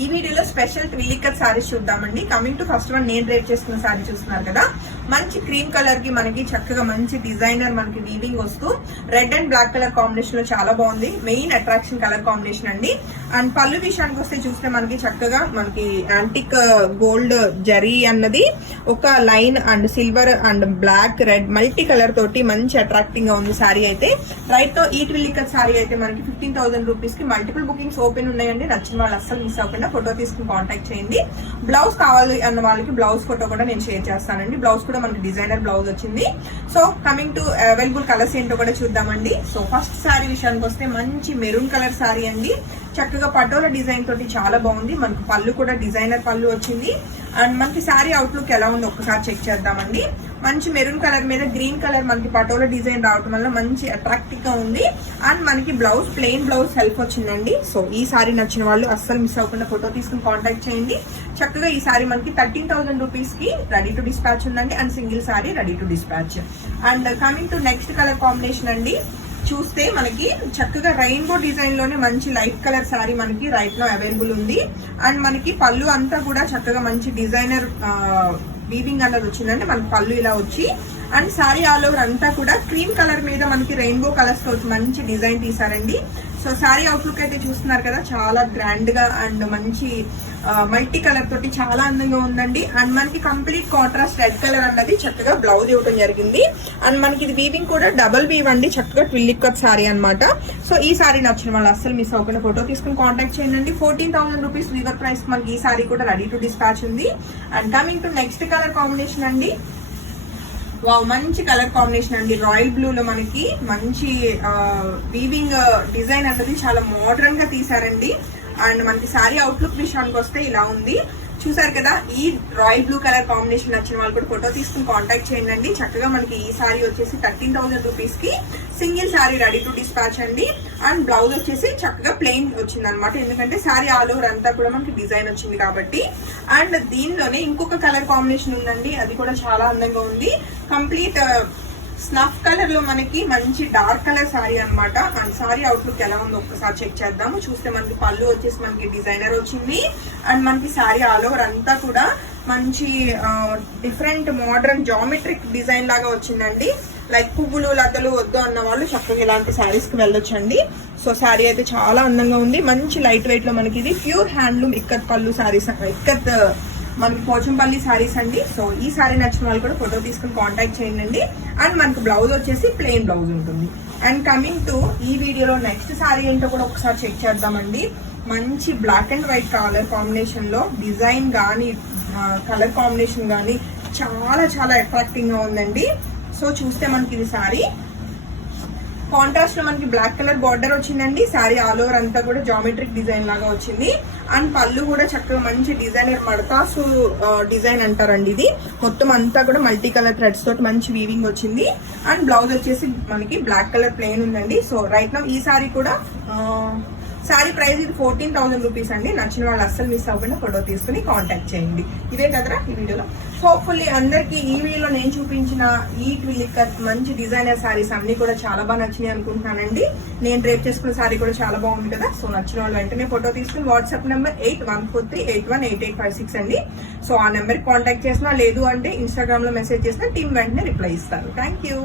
ఈ వీడియోలో స్పెషల్ ట్విల్లికట్ సారీస్ చూద్దామండి. కమింగ్ టు ఫస్ట్ వన్, నేను రేట్ చేసుకున్న సారీ చూస్తున్నారు కదా, మంచి క్రీమ్ కలర్ కి మనకి చక్కగా మంచి డిజైనర్ మనకి వీవింగ్ వస్తూ red and black colour combination లో చాలా బాగుంది. మెయిన్ అట్రాక్షన్ కలర్ కాంబినేషన్ అండి. అండ్ పళ్ళు విషయానికి వస్తే చూస్తే మనకి చక్కగా మనకి యాంటిక్ గోల్డ్ జరీ అన్నది ఒక line and silver and black red multi colour తోటి మంచి అట్రాక్టింగ్ గా ఉంది సారీ అయితే. రైట్ తో ఈ ట్విల్లికట్ సారీ అయితే మనకి 15,000 రూపీస్ కి మల్టిపుల్ బుకింగ్స్ ఓపెన్ ఉన్నాయండి. నచ్చిన వాళ్ళు అస్సలు మిస్ అవ్వకుండా ఫోటో తీసుకుని కాంటాక్ట్ చేయండి. బ్లౌజ్ కావాలి అన్న వాళ్ళకి బ్లౌజ్ ఫోటో కూడా నేను షేర్ చేస్తానండి. బ్లౌజ్ కూడా మనకి డిజైనర్ బ్లౌజ్ వచ్చింది. So coming to available colours ఏంటో కూడా చూద్దామండి. సో ఫస్ట్ సారీ విషయానికి వస్తే మంచి మెరూన్ కలర్ సారీ అండి. చక్కగా పటోలా డిజైన్ తోటి చాలా బాగుంది. మనకు పళ్ళు కూడా డిజైనర్ పళ్ళు వచ్చింది. అండ్ మనకి శారీ అవుట్లుక్ ఎలా ఉందో ఒకసారి చెక్ చేద్దామండి. మంచి మెరూన్ కలర్ మీద గ్రీన్ కలర్ మనకి పటోలా డిజైన్ రావడం వల్ల మంచి అట్రాక్టివ్ గా ఉంది. అండ్ మనకి బ్లౌజ్ ప్లెయిన్ బ్లౌజ్ సెల్ఫ్ వచ్చిందండి. సో ఈ సారీ నచ్చిన వాళ్ళు అస్సలు మిస్ అవ్వకుండా ఫోటో తీసుకుని కాంటాక్ట్ చేయండి. చక్కగా ఈ సారీ మనకి 13,000 రూపీస్ కి రెడీ టు డిస్పాచ్ ఉందండి. And single sorry ready to dispatch. And coming to next colour combination అండి. చూస్తే మనకి చక్కగా రెయిన్బో డిజైన్ లోనే మంచి లైట్ కలర్ సారీ మనకి రైట్ లో అవైలబుల్ ఉంది. అండ్ మనకి పళ్ళు అంతా కూడా చక్కగా మంచి డిజైనర్ వీవింగ్ అన్నది వచ్చిందండి. మనకి పళ్ళు ఇలా వచ్చి అండ్ సారీ ఆల్ ఓవర్ అంతా కూడా క్రీమ్ కలర్ మీద మనకి రెయిన్బో కలర్స్ తో మంచి డిజైన్ తీసారండి. సో సారీ అవుట్లుక్ అయితే చూస్తున్నారు కదా, చాలా గ్రాండ్ గా అండ్ మంచి మల్టీ కలర్ తోటి చాలా అందంగా ఉందండి. అండ్ మనకి కంప్లీట్ కాంట్రాస్ట్ రెడ్ కలర్ అన్నది చక్కగా బ్లౌజ్ ఇవ్వడం జరిగింది. అండ్ మనకి ఇది వీవింగ్ కూడా డబుల్ వీవ్ అండి. చక్కగా ట్విల్లికట్ సారీ అనమాట. సో ఈ సారీ నచ్చిన వాళ్ళు అస్సలు మిస్ అవ్వకుండా ఫోటో తీసుకుని కాంటాక్ట్ చేయండి. 14,000 రూపీస్ వీవర్ ప్రైస్ మనకి ఈ సారీ కూడా రెడీ టు డిస్పాచ్ ఉంది. And coming to next colour combination అండి. వావ్, మంచి కలర్ కాంబినేషన్ అండి. రాయల్ బ్లూ లో మనకి మంచి వీవింగ్ డిజైన్ అన్నది చాలా మోడర్న్ గా తీసారండి. అండ్ మనకి సారీ అవుట్లుక్ విషయానికి వస్తే ఇలా ఉంది. చూసారు కదా, ఈ రాయల్ బ్లూ కలర్ కాంబినేషన్ నచ్చిన వాళ్ళు కూడా ఫోటో తీసుకుని కాంటాక్ట్ చేయండి. చక్కగా మనకి ఈ సారీ వచ్చేసి 13,000 రూపీస్ కి single sorry ready to dispatch అండి. అండ్ బ్లౌజ్ వచ్చేసి చక్కగా ప్లెయిన్ వచ్చింది అనమాట. ఎందుకంటే సారీ ఆల్ ఓవర్ అంతా కూడా మనకి డిజైన్ వచ్చింది కాబట్టి. అండ్ దీనిలోనే ఇంకొక కలర్ కాంబినేషన్ ఉందండి. అది కూడా చాలా అందంగా ఉంది. కంప్లీట్ స్నఫ్ కలర్ లో మనకి మంచి డార్క్ కలర్ సారీ అనమాట. అండ్ సారీ అవుట్లుక్ ఎలా ఉందో ఒక్కసారి చెక్ చేద్దాము. చూస్తే మనకి పళ్ళు వచ్చేసి మనకి డిజైనర్ వచ్చింది. అండ్ మనకి సారీ ఆల్ ఓవర్ అంతా కూడా మంచి డిఫరెంట్ మోడర్న్ జామెట్రిక్ డిజైన్ లాగా వచ్చిందండి. లైక్ పువ్వులు లతలు వద్దు అన్న వాళ్ళు చక్కగా ఇలాంటి శారీస్ కి వెళ్ళొచ్చండి. సో శారీ అయితే చాలా అందంగా ఉంది. మంచి లైట్ వెయిట్ లో మనకి ఇది ప్యూర్ హ్యాండ్లూమ్ ఇక్కత్ పళ్ళు శారీస్, ఇక్కత్ మనకి పోచంపల్లి శారీస్ అండి. సో ఈ శారీ నచ్చిన వాళ్ళు కూడా ఫోటో తీసుకుని కాంటాక్ట్ చేయండి. అండ్ మనకి బ్లౌజ్ వచ్చేసి ప్లెయిన్ బ్లౌజ్ ఉంటుంది. అండ్ కమింగ్ టు ఈ వీడియోలో నెక్స్ట్ శారీ ఏంటో కూడా ఒకసారి చెక్ చేద్దామండి. మంచి black and white colour combination లో డిజైన్ గానీ కలర్ కాంబినేషన్ గానీ చాలా చాలా అట్రాక్టింగ్ గా ఉందండి. సో చూస్తే మనకి ఇది శారీ కాంట్రాస్ట్ లో మనకి బ్లాక్ కలర్ బార్డర్ వచ్చిందండి. శారీ ఆల్ ఓవర్ అంతా కూడా జామెట్రిక్ డిజైన్ లాగా వచ్చింది. అండ్ పళ్ళు కూడా చక్కగా మంచి డిజైనర్ మడతాసు డిజైన్ అంటారండి. ఇది మొత్తం అంతా కూడా మల్టీ కలర్ థ్రెడ్స్ తోటి మంచి వీవింగ్ వచ్చింది. అండ్ బ్లౌజ్ వచ్చేసి మనకి బ్లాక్ కలర్ ప్లెయిన్ ఉందండి. సో రైట్ నౌ ఈ సారీ కూడా సారీ ప్రైస్ ఇది 14,000 రూపీస్ అండి. నచ్చిన వాళ్ళు అస్సలు మిస్ అవ్వకుండా ఫోటో తీసుకుని కాంటాక్ట్ చేయండి. ఇదే కదరా ఈ వీడియోలో. హోప్ఫుల్లీ అందరికి ఈ వీడియోలో నేను చూపించిన ఈ ట్విల్లికట్ మంచి డిజైనర్ సారీస్ అన్ని కూడా చాలా బాగా నచ్చినాయి అనుకుంటున్నానండి. నేను డ్రేప్ చేసుకున్న సారీ కూడా చాలా బాగుంది కదా. సో నచ్చిన వాళ్ళు వెంటనే ఫోటో తీసుకుని వాట్సాప్ నెంబర్ 8143818856 అండి. సో ఆ నెంబర్కి కాంటాక్ట్ చేసినా లేదు అంటే ఇన్స్టాగ్రామ్ లో మెసేజ్ చేసినా టీం వెంటనే రిప్లై ఇస్తారు. Thank you.